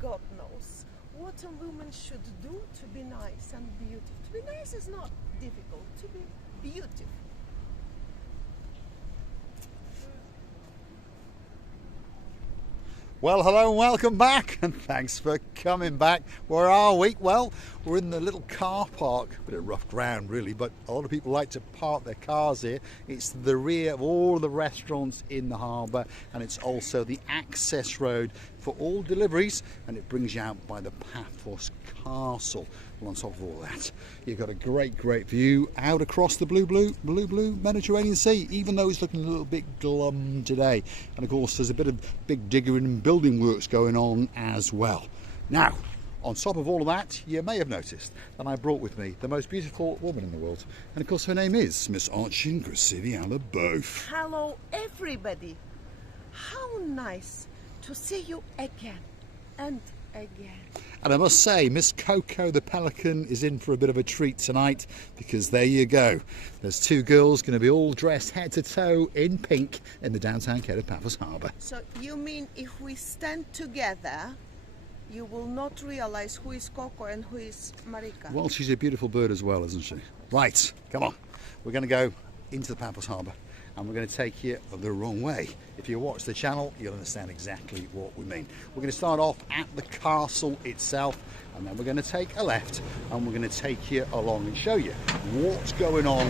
God knows what a woman should do to be nice and beautiful. To be nice is not difficult, to be beautiful. Well, hello and welcome back, and thanks for coming back. Where are we? Well, we're in the little car park. A bit of rough ground really, but a lot of people like to park their cars here. It's the rear of all the restaurants in the harbour, and it's also the access road for all deliveries, and it brings you out by the Paphos Castle. Well, on top of all that, you've got a great view out across the blue Mediterranean Sea, even though it's looking a little bit glum today. And of course, there's a bit of big digging and building works going on as well. Now, on top of all of that, you may have noticed that I brought with me the most beautiful woman in the world. And of course, her name is Miss Archie Graciliana Both. Hello, everybody. How nice to see you again and again. And I must say, Miss Coco the Pelican is in for a bit of a treat tonight, because there you go. There's two girls going to be all dressed head to toe in pink in the downtown Kato Paphos Harbour. So you mean if we stand together, you will not realise who is Coco and who is Marika? Well, she's a beautiful bird as well, isn't she? Right, come on. We're going to go into the Paphos Harbour, and we're going to take you the wrong way. If you watch the channel, you'll understand exactly what we mean. We're going to start off at the castle itself, and then we're going to take a left, and we're going to take you along and show you what's going on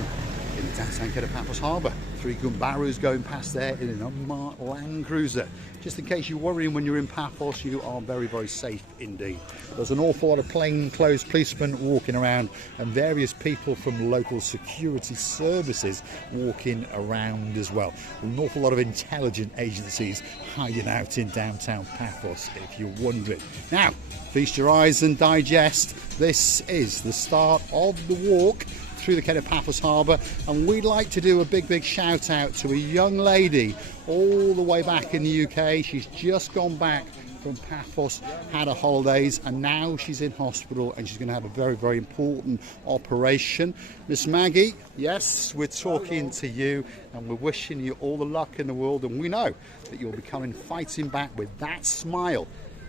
in the downtown Kato Paphos Harbour. 3 Gumbarus going past there in an unmarked Land Cruiser. Just in case you're worrying when you're in Paphos, you are very safe indeed. There's an awful lot of plainclothes policemen walking around, and various people from local security services walking around as well. An awful lot of intelligence agencies hiding out in downtown Paphos, if you're wondering. Now, feast your eyes and digest. This is the start of the walk through the Kato Paphos Harbour, and we'd like to do a big shout out to a young lady all the way back in the UK. She's just gone back from Paphos, had her holidays, and now she's in hospital, and she's going to have a very important operation. Miss Maggie, yes, we're talking to you, and we're wishing you all the luck in the world, and we know that you'll be coming fighting back with that smile,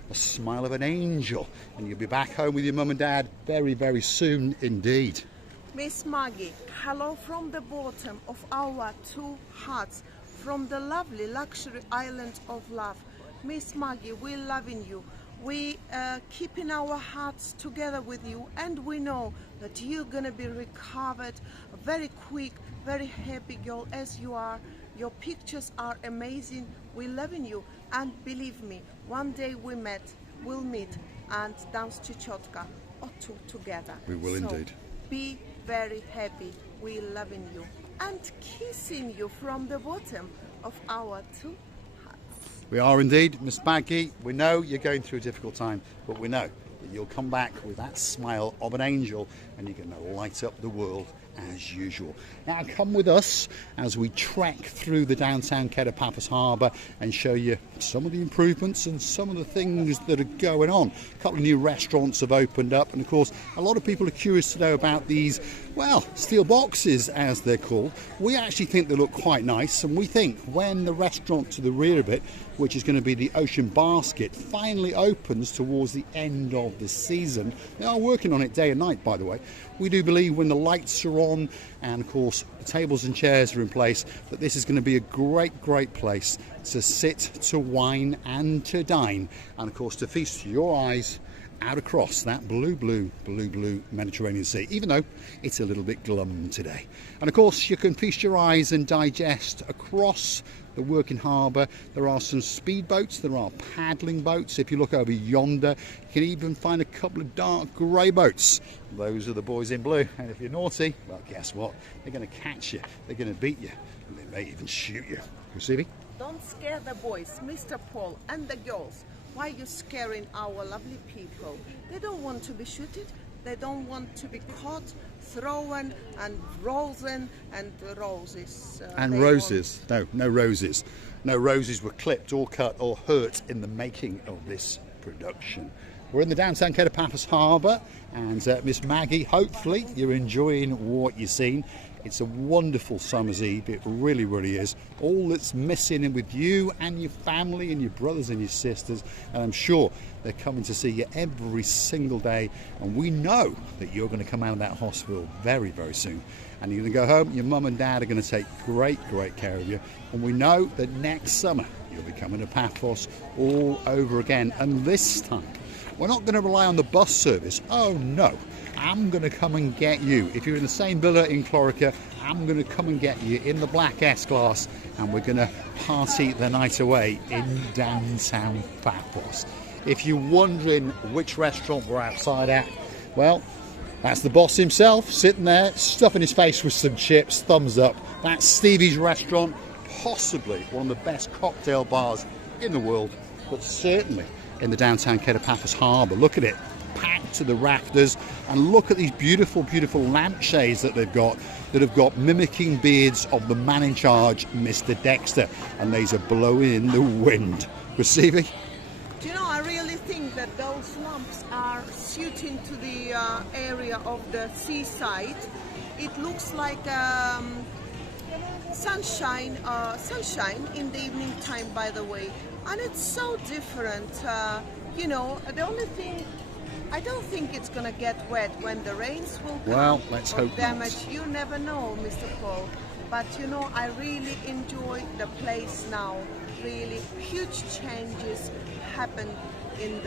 a smile of an angel, and you'll be back home with your mum and dad very soon indeed. Miss Maggie, hello from the bottom of our 2 hearts, from the lovely luxury island of love. Miss Maggie, we're loving you. We keeping our hearts together with you, and we know that you're gonna be recovered very quick, very happy girl as you are. Your pictures are amazing. We're loving you, and believe me, one day we'll meet and dance chichotka or 2 together. We will indeed. Be very happy. We're loving you and kissing you from the bottom of our 2 hearts. We are indeed, Miss Maggie. We know you're going through a difficult time, but we know that you'll come back with that smile of an angel, and you're going to light up the world as usual. Now come with us as we trek through the downtown Kato Paphos Harbour and show you some of the improvements and some of the things that are going on. A couple of new restaurants have opened up, and of course a lot of people are curious to know about these, well, steel boxes as they're called. We actually think they look quite nice, and we think when the restaurant to the rear of it, which is going to be the Ocean Basket, finally opens towards the end of the season. They are working on it day and night, by the way. We do believe when the lights are on and of course the tables and chairs are in place, that this is going to be a great place to sit, to wine and to dine, and of course to feast your eyes out across that blue Mediterranean Sea, even though it's a little bit glum today. And of course you can feast your eyes and digest across the working harbour. There are some speedboats, there are paddling boats. If you look over yonder, you can even find a couple of dark grey boats. Those are the boys in blue, and if you're naughty, well, guess what? They're going to catch you, they're going to beat you, and they may even shoot you. You see me? Don't scare the boys, Mr. Paul, and the girls. Why are you scaring our lovely people? They don't want to be shooted. They don't want to be caught, thrown and frozen, and roses. And roses. No roses. No roses were clipped or cut or hurt in the making of this production. We're in the downtown Kato Paphos Harbour, and Miss Maggie, hopefully you're enjoying what you've seen. It's a wonderful summer's eve, it really, really is. All that's missing in with you and your family and your brothers and your sisters, and I'm sure they're coming to see you every single day, and we know that you're going to come out of that hospital very, very soon. And you're going to go home, your mum and dad are going to take great, great care of you, and we know that next summer you'll be coming to Paphos all over again, and this time we're not going to rely on the bus service. Oh no, I'm going to come and get you. If you're in the same villa in Clorica, I'm going to come and get you in the black S-Class, and we're going to party the night away in downtown Paphos. If you're wondering which restaurant we're outside at, well, that's the boss himself sitting there, stuffing his face with some chips, thumbs up. That's Stevie's restaurant, possibly one of the best cocktail bars in the world, but certainly in the downtown Kato Paphos Harbour. Look at it, packed to the rafters, and look at these beautiful, beautiful lampshades that they've got, that have got mimicking beards of the man in charge, Mr. Dexter, and these are blowing in the wind. Stevie? Do you know, I really think that those lamps are suiting to the area of the seaside. It looks like sunshine in the evening time, by the way, and it's so different. You know, the only thing, I don't think it's gonna get wet when the rains will come. Well, let's or hope damage. not. You never know, Mr. Paul. But you know, I really enjoy the place now. Really, huge changes happen in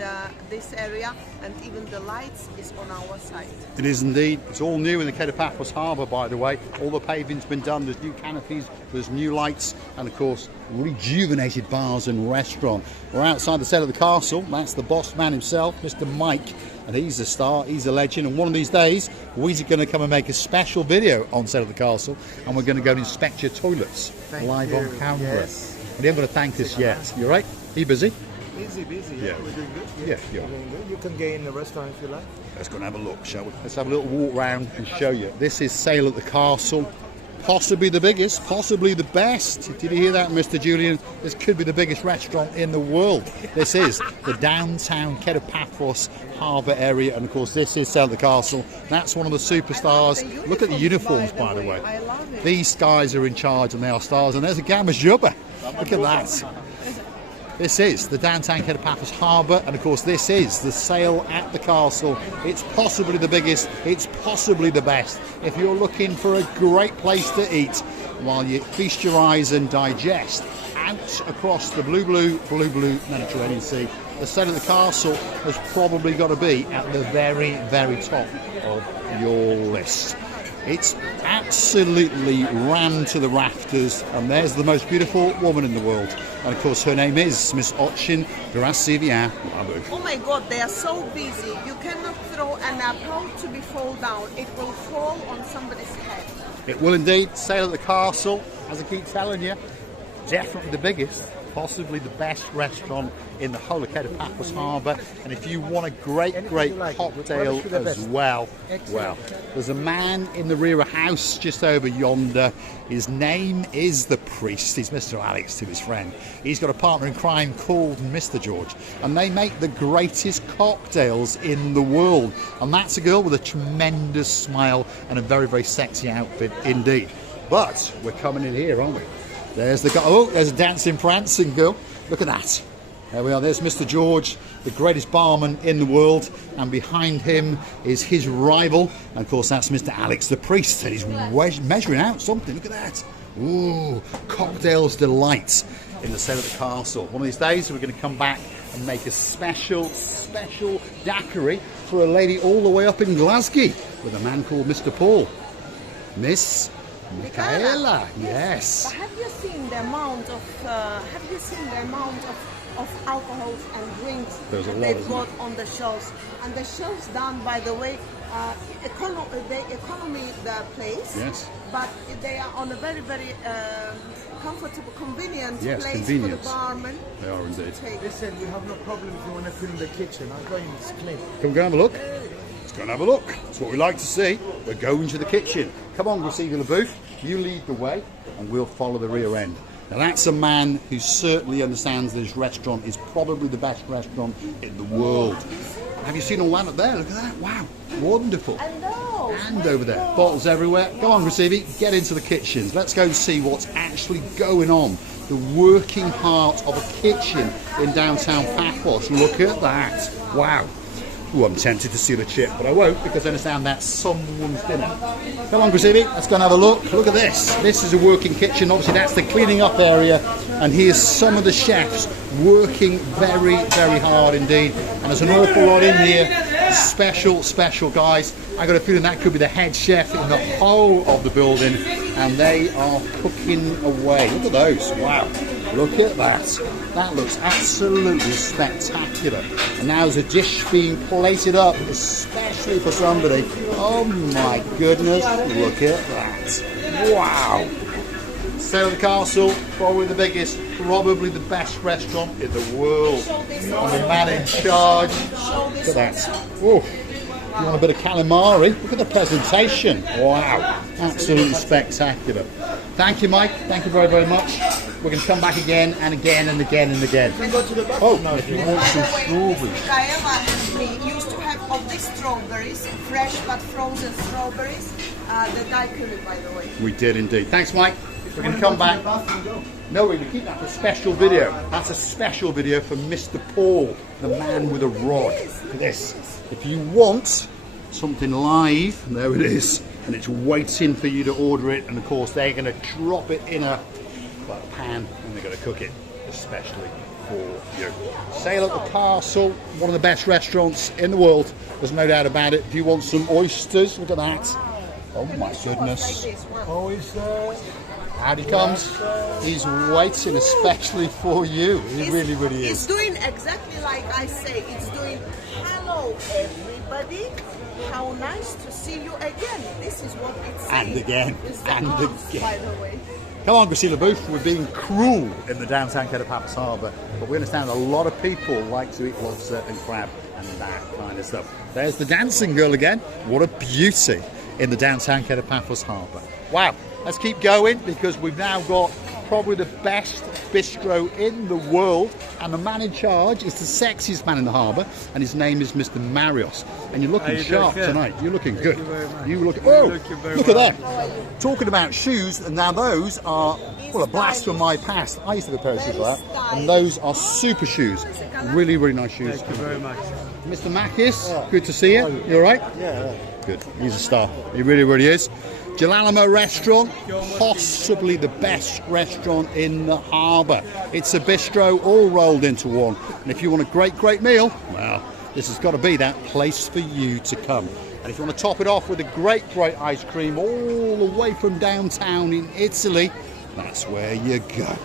this area, and even the lights is on our side. It is indeed. It's all new in the Kato Paphos Harbour, by the way. All the paving's been done. There's new canopies, there's new lights, and of course rejuvenated bars and restaurant. We're outside the set of the castle. That's the boss man himself, Mr. Mike, and he's a star, he's a legend, and one of these days we're going to come and make a special video on set of the castle, and we're going to go and inspect your toilets live on camera. Yes. And you haven't got to thank us yet. You right? Are you busy? Busy. Yeah. We're doing good. Yeah, you are. We're doing good. You can get in the restaurant if you like. Let's go and have a look, shall we? Let's have a little walk round and show you. This is Sale at the Castle. Possibly the biggest, possibly the best. Did you hear that, Mr. Julian? This could be the biggest restaurant in the world. This is the downtown Kato Paphos Harbour area, and of course this is Sale at the Castle. That's one of the superstars. Look at the uniforms, by the way. I love it. These guys are in charge and they are stars, and there's a Gamma Jubba. Look at that. This is the downtown Kato Paphos Harbour, and of course this is the Sale at the Castle. It's possibly the biggest, it's possibly the best. If you're looking for a great place to eat while you feast your eyes and digest out across the blue Mediterranean Sea, the Sale at the Castle has probably got to be at the very, very top of your list. It's absolutely rammed to the rafters, and there's the most beautiful woman in the world. And of course her name is Miss Ochin Gracivia. Oh my God, they are so busy. You cannot throw an apple to be fall down. It will fall on somebody's head. It will indeed. Sale at the Castle, as I keep telling you, definitely the biggest, possibly the best restaurant in the whole of Kato Paphos Harbour. And if you want a great cocktail as well, there's a man in the rear house just over yonder. His name is the priest. He's Mr. Alex to his friend. He's got a partner in crime called Mr. George, and they make the greatest cocktails in the world. And that's a girl with a tremendous smile and a very, very sexy outfit indeed. But we're coming in here, aren't we? There's the guy. Oh, there's a dancing, prancing girl. Look at that. There we are. There's Mr. George, the greatest barman in the world, and behind him is his rival. And of course, that's Mr. Alex, the priest, and he's measuring out something. Look at that. Ooh, cocktails delight in the Sale at the Castle. One of these days, we're going to come back and make a special daiquiri for a lady all the way up in Glasgow with a man called Mr. Paul. Miss Michaela, yes. But have you seen the amount of alcohols and drinks There's a that lot, they've isn't got on the shelves? And the shelves done, by the way, they economy the place. Yes. But they are on a very, very comfortable, convenient place convenient. for the barman. They are indeed. Listen, you have no problem if you want to clean the kitchen. I'm going to clean. Can we go and have a look? Let's go and have a look. That's what we like to see. We're going to the kitchen. Come on, Gracivia LaBouffe. You lead the way, and we'll follow the rear end. Now that's a man who certainly understands this restaurant is probably the best restaurant in the world. Have you seen all that up there? Look at that. Wow. Wonderful. And those. And over there. Bottles everywhere. Come on, Gracivi, get into the kitchens. Let's go and see what's actually going on. The working heart of a kitchen in downtown Paphos. Look at that. Wow. Ooh, I'm tempted to seal a chip, but I won't because I understand that's someone's dinner. Come on, Gracivi, let's go and have a look. Look at this. This is a working kitchen. Obviously, that's the cleaning up area. And here's some of the chefs working very, very hard indeed. And there's an awful lot in here. Special, special guys. I got a feeling that could be the head chef in the whole of the building. And they are cooking away. Look at those. Wow. Look at that. That looks absolutely spectacular. And now there's a dish being plated up, especially for somebody. Oh my goodness, look at that. Wow. Sail of the Castle, probably the biggest, probably the best restaurant in the world. And the man in charge. Look at that. Oh, you want a bit of calamari? Look at the presentation. Wow. Absolutely spectacular. Thank you, Mike. Thank you very, very much. We're going to come back again and again and again and again. Oh, if you want some strawberries. We used to have of these strawberries, fresh but frozen strawberries. The daiquiri, by the way. We did indeed. Thanks, Mike. We're going to come back. No, we're going to keep that for a special video. That's a special video for Mr. Paul, the man with a rod. Look at this. If you want something live, there it is. And it's waiting for you to order it. And of course, they're going to drop it in a pan and they're going to cook it especially for you. Sail at the Castle, one of the best restaurants in the world. There's no doubt about it. If you want some oysters, look at that. Oh my goodness. Out he comes. He's waiting especially for you. He really, really is. It's doing exactly like I say. It's doing, hello everybody. How nice to see you again. This is what it's saying. And again. And again. By the way. Come on, Graciela Booth. We're being cruel in the downtown Kato Paphos Harbour, but we understand a lot of people like to eat lobster and crab and that kind of stuff. There's the dancing girl again. What a beauty in the downtown Kato Paphos Harbour. Wow. Let's keep going because we've now got probably the best bistro in the world, and the man in charge is the sexiest man in the harbour, and his name is Mr. Marios. And you're looking sharp tonight. You're looking good. You look. Oh, look at that. Talking about shoes, and now those are well a blast from my past. I used to have a pair of shoes like that, and those are super shoes. Really, really nice shoes. Thank you very much. Mr. Makis, good to see you. You all right? Yeah. Good. He's a star. He really, really is. Jalalamo restaurant, possibly the best restaurant in the harbour. It's a bistro all rolled into one. And if you want a great, great meal, well, this has got to be that place for you to come. And if you want to top it off with a great, great ice cream all the way from downtown in Italy, that's where you go.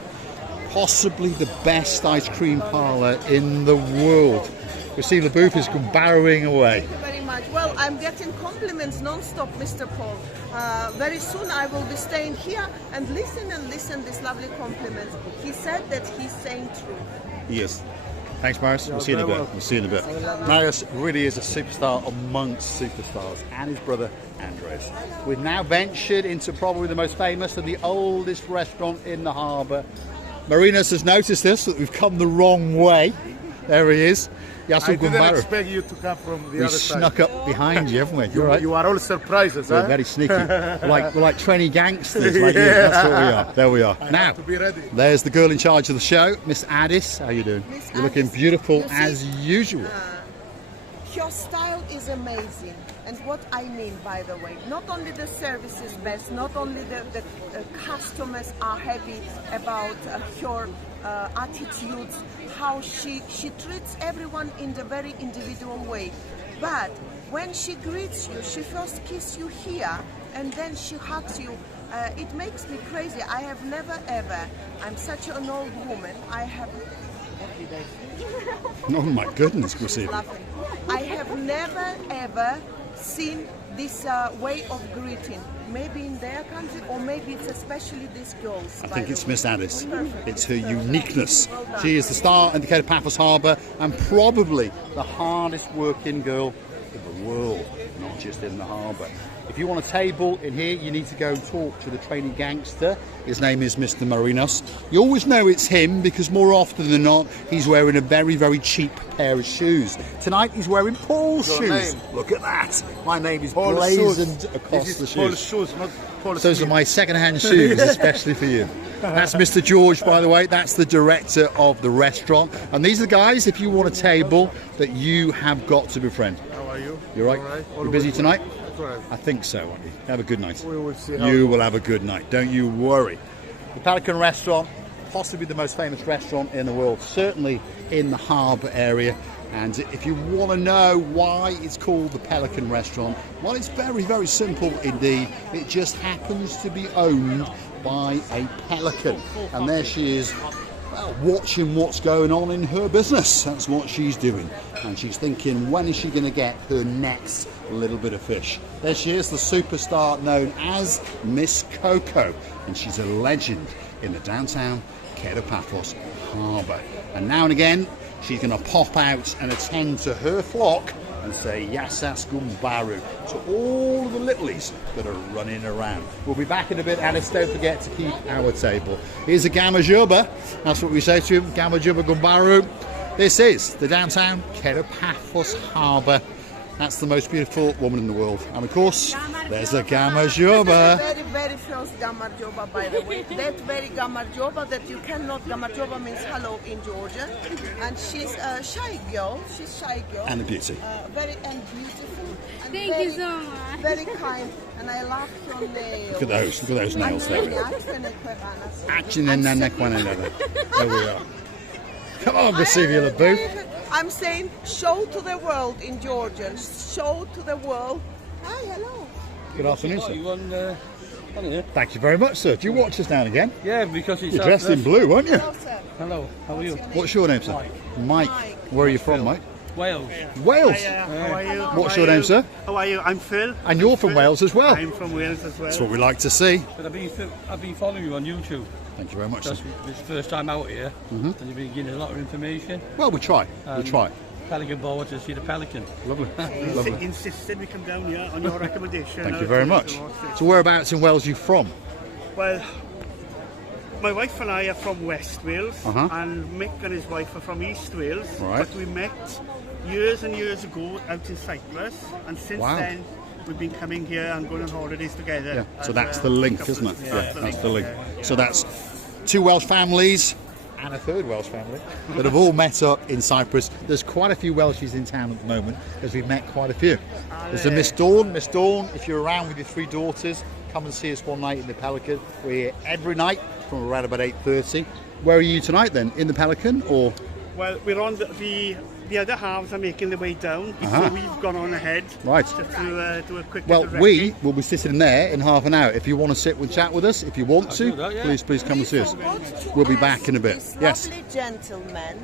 Possibly the best ice cream parlour in the world. We see the booth is barrowing away. Thank you very much. Well, I'm getting compliments non-stop, Mr. Paul. Very soon I will be staying here and listen these lovely compliments. He said that he's saying truth. Yes. Thanks, Marius. We'll see you in a bit. We'll see you in a bit. Marius really is a superstar amongst superstars, and his brother Andres. We've now ventured into probably the most famous and the oldest restaurant in the harbour. Marina has noticed this, that we've come the wrong way. There he is. I didn't expect you to come from the other side. We snuck up behind you, haven't we? You're right. You are all surprises, We're huh? very sneaky. We're like trainee gangsters. Like you. That's what we are. There we are. Now, to be ready. There's the girl in charge of the show, Miss Addis. How you doing? Miss You're looking Addis, beautiful you see, as usual. Your style is amazing, and what I mean, by the way, not only the service is best, not only the customers are happy about her attitudes, how she treats everyone in the very individual way, but when she greets you, she first kisses you here and then she hugs you. It makes me crazy. I have never ever, I'm such an old woman, I have Oh my goodness, Graciela. laughing. I have never ever seen this way of greeting. Maybe in their country, or maybe it's especially these girls. I think it's Miss Addis. Perfect. It's her uniqueness. She is the star in the Kato Paphos Harbour and probably the hardest working girl in the world, not just in the harbour. If you want a table in here, you need to go and talk to the trainee gangster. His name is Mr. Marinos. You always know it's him because more often than not, he's wearing a very, very cheap pair of shoes. Tonight, he's wearing Paul's shoes. name? Look at that. My name is Paul's blazoned shoes. across This the is Paul's shoes. shoes, not Paul's Those are my second-hand shoes, especially for you. That's Mr. George, by the way. That's the director of the restaurant. And these are the guys, if you want a table, that you have got to befriend. How are you? You're right. All right. You're busy tonight? That's all right. I think so, won't you? Have a good night. We will see how You it will have a good night. Don't you worry. The Pelican restaurant, possibly the most famous restaurant in the world, certainly in the harbour area. And if you want to know why it's called the Pelican restaurant, well, it's very, very simple indeed. It just happens to be owned by a pelican. And there she is, well, watching what's going on in her business. That's what she's doing. And she's thinking, when is she going to get her next little bit of fish? There she is, the superstar known as Miss Coco. And she's a legend in the downtown Kato Paphos Harbour. And now and again, she's going to pop out and attend to her flock and say Yassas Gumbaru to all of the littlies that are running around. We'll be back in a bit, Alice. Don't forget to keep our table. Here's a Gamma Juba. That's what we say to him, Gamma Juba Gumbaru. This is the downtown Kato Paphos Harbour. That's the most beautiful woman in the world. And of course, there's a Gamma Juba. Very, very first Gamma Joba, by the way. That very Gamma Joba that you cannot. Gamma Joba means hello in Georgian. And she's a shy girl. She's shy girl. And a beauty. Very and beautiful. And Thank very, you so much. Very kind. And I love your nails. Look at those nails there. There we are. Come on, Vesivia LaBeouf. I'm saying show to the world in Georgian. Show to the world. Hi, hello. Good afternoon, sir. You on here? Thank you very much, sir. Do you watch us now and again? Yeah, because it's You're dressed in blue, aren't you? Hello, sir. Hello, how are you? What's your name, sir? Mike. Where are you from, Mike? Wales. Wales. How are you? What's your name, sir? How are you? I'm Phil. And you're from Wales as well. I'm from Wales as well. That's what we like to see. But I've been following you on YouTube. Thank you very much, sir. Just this first time out here, and you've been giving a lot of information. Well, we try. We try. Pelican board to see the pelican. Lovely. Lovely. Insisted we come down here on your recommendation. Thank you very much. So whereabouts in Wales are you from? Well, my wife and I are from West Wales, and Mick and his wife are from East Wales. Right. But we met years and years ago out in Cyprus, and since then we've been coming here and going on holidays together. Yeah. So that's the link, isn't it? Yeah, that's the link. So that's two Welsh families and a third Welsh family that have all met up in Cyprus. There's quite a few Welshies in town at the moment because we've met quite a few. There's a Miss Dawn. Miss Dawn, if you're around with your three daughters, come and see us one night in the Pelican. We're here every night from around about 8:30. Where are you tonight then? In the Pelican or? Well, we're on the other halves are making their way down, so we've gone on ahead. Right. To do a quick Well, bit of we recce. will be sitting in there in half an hour. If you want to sit and chat with us, if you want to, do that, yeah. please come and see us. Forgot to We'll be ask back in a bit. This Yes. lovely gentlemen,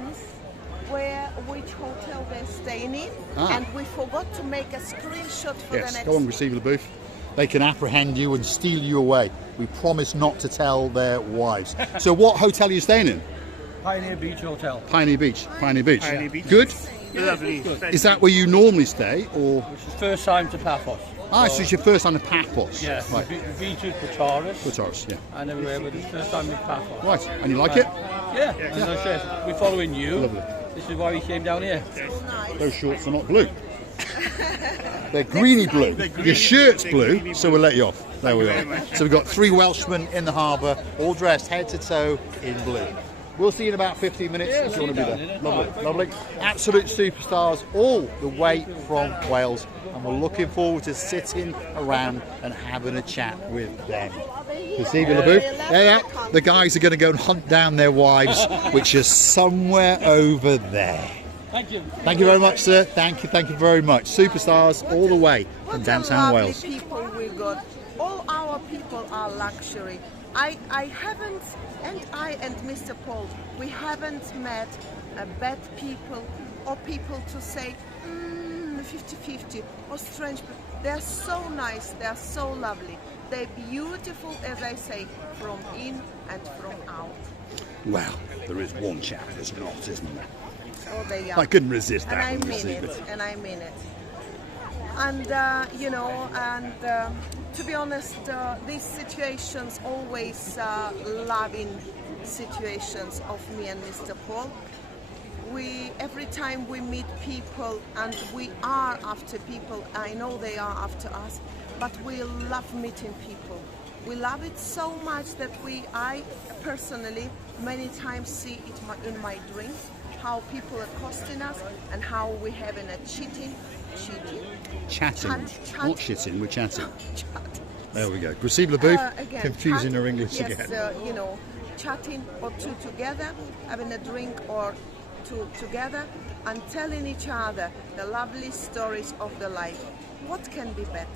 which hotel they're staying in, Ah. and we forgot to make a screenshot for the Yes, next. go on, receive the booth. They can apprehend you and steal you away. We promise not to tell their wives. So what hotel are you staying in? Pioneer Beach Hotel. Pioneer Beach. Pioneer Beach. Pioneer Beach. Good? Lovely. Is that where you normally stay or? Which is first time to Paphos. Ah, so it's your first time to Paphos. Yeah, Right. we've been to Pataras Pataras, yeah. and everywhere, but it's first time in Paphos. Right, and you like it? Yeah, as I said, we're following you. Lovely. This is why we came down here. Those shorts are not blue. They're greeny blue. Your shirt's blue, so we'll let you off. There we are. So we've got three Welshmen in the harbour, all dressed head to toe in blue. We'll see you in about 15 minutes if you want to be there. Lovely, lovely. Absolute superstars all the way from Wales, and we're looking forward to sitting around and having a chat with them. You see, yeah, the guys are going to go and hunt down their wives, which is somewhere over there. Thank you. Thank you very much, sir. Thank you very much. Superstars all the way from What downtown a lovely Wales. people we got. All our people are luxury. I haven't, and I and Mr. Paul, we haven't met bad people or people to say 50-50 or strange people. They're so nice. They're so lovely. They're beautiful, as I say, from in and from out. Well, there is one chap that's not, isn't there? Oh, they are. I couldn't resist And that I one, mean you see, it. but- And I mean it. And you know, and to be honest, these situations always loving situations of me and Mr. Paul. Every time we meet people, and we are after people, I know they are after us, but we love meeting people. We love it so much that I personally many times see it in my dreams, how people are costing us and how we having a chatting. Not shitting, we're chatting. There we go. Receive the booth, confusing her English again. You know, chatting or two together, having a drink or two together, and telling each other the lovely stories of the life. What can be better?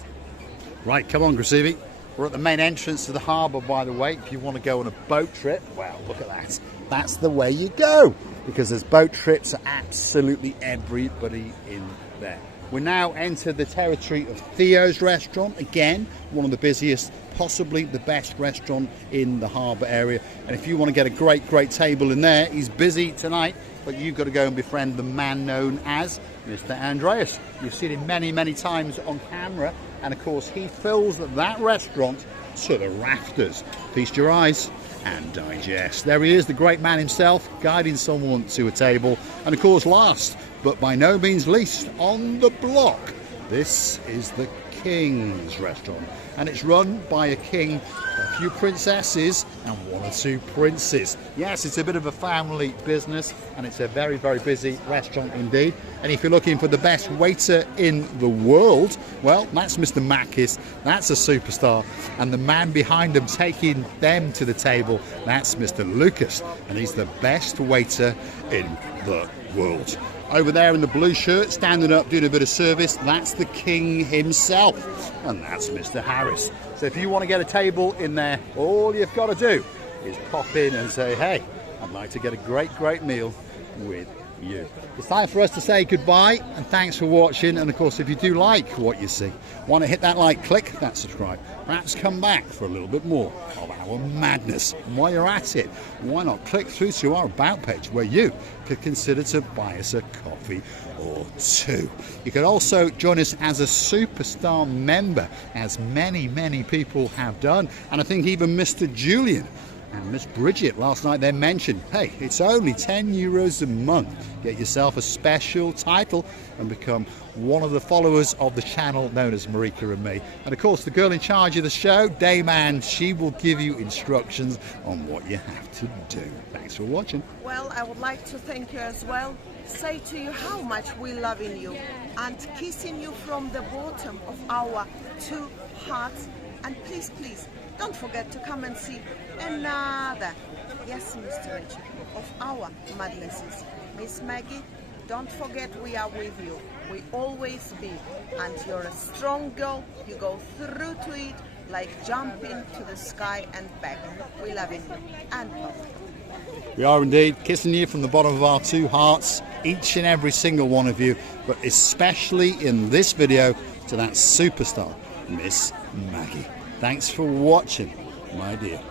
Right, come on, Gracievi. We're at the main entrance to the harbour, by the way. If you want to go on a boat trip, well, look at that. That's the way you go, because there's boat trips for absolutely everybody in there. We now enter the territory of Theo's restaurant, again, one of the busiest, possibly the best restaurant in the harbour area. And if you want to get a great table in there, he's busy tonight, but you've got to go and befriend the man known as Mr. Andreas. You've seen him many times on camera, and of course he fills that restaurant to the rafters. Feast your eyes and digest. There he is, the great man himself, guiding someone to a table. And of course, last but by no means least on the block, this is the King's restaurant, and it's run by a king, a few princesses and one or two princes. Yes, it's a bit of a family business, and it's a very busy restaurant indeed. And if you're looking for the best waiter in the world, well, that's Mr. Makis. That's a superstar, and the man behind them taking them to the table, that's Mr. Lucas, and he's the best waiter in the world. Over there in the blue shirt, standing up, doing a bit of service, that's the king himself, and that's Mr. Harris. So if you want to get a table in there, all you've got to do is pop in and say, hey, I'd like to get a great meal with you. It's time for us to say goodbye, and thanks for watching. And of course, if you do like what you see, want to hit that like, click that subscribe, perhaps come back for a little bit more of our madness. And while you're at it, why not click through to our about page, where you could consider to buy us a coffee or two. You can also join us as a superstar member, as many people have done, and I think even Mr. Julian and Miss Bridget last night, they mentioned, hey, it's only €10 a month. Get yourself a special title and become one of the followers of the channel known as Marika and me. And of course, the girl in charge of the show, Dayman, she will give you instructions on what you have to do. Thanks for watching. Well, I would like to thank you as well. Say to you how much we love in you, and kissing you from the bottom of our two hearts. And please, don't forget to come and see another, yes, Mr. Richard, of our madnesses. Miss Maggie, don't forget we are with you. We always be. And you're a strong girl. You go through to it like jumping to the sky and back. We love you. And love. We are indeed kissing you from the bottom of our two hearts, each and every single one of you, but especially in this video to that superstar, Miss Maggie. Thanks for watching, my dear.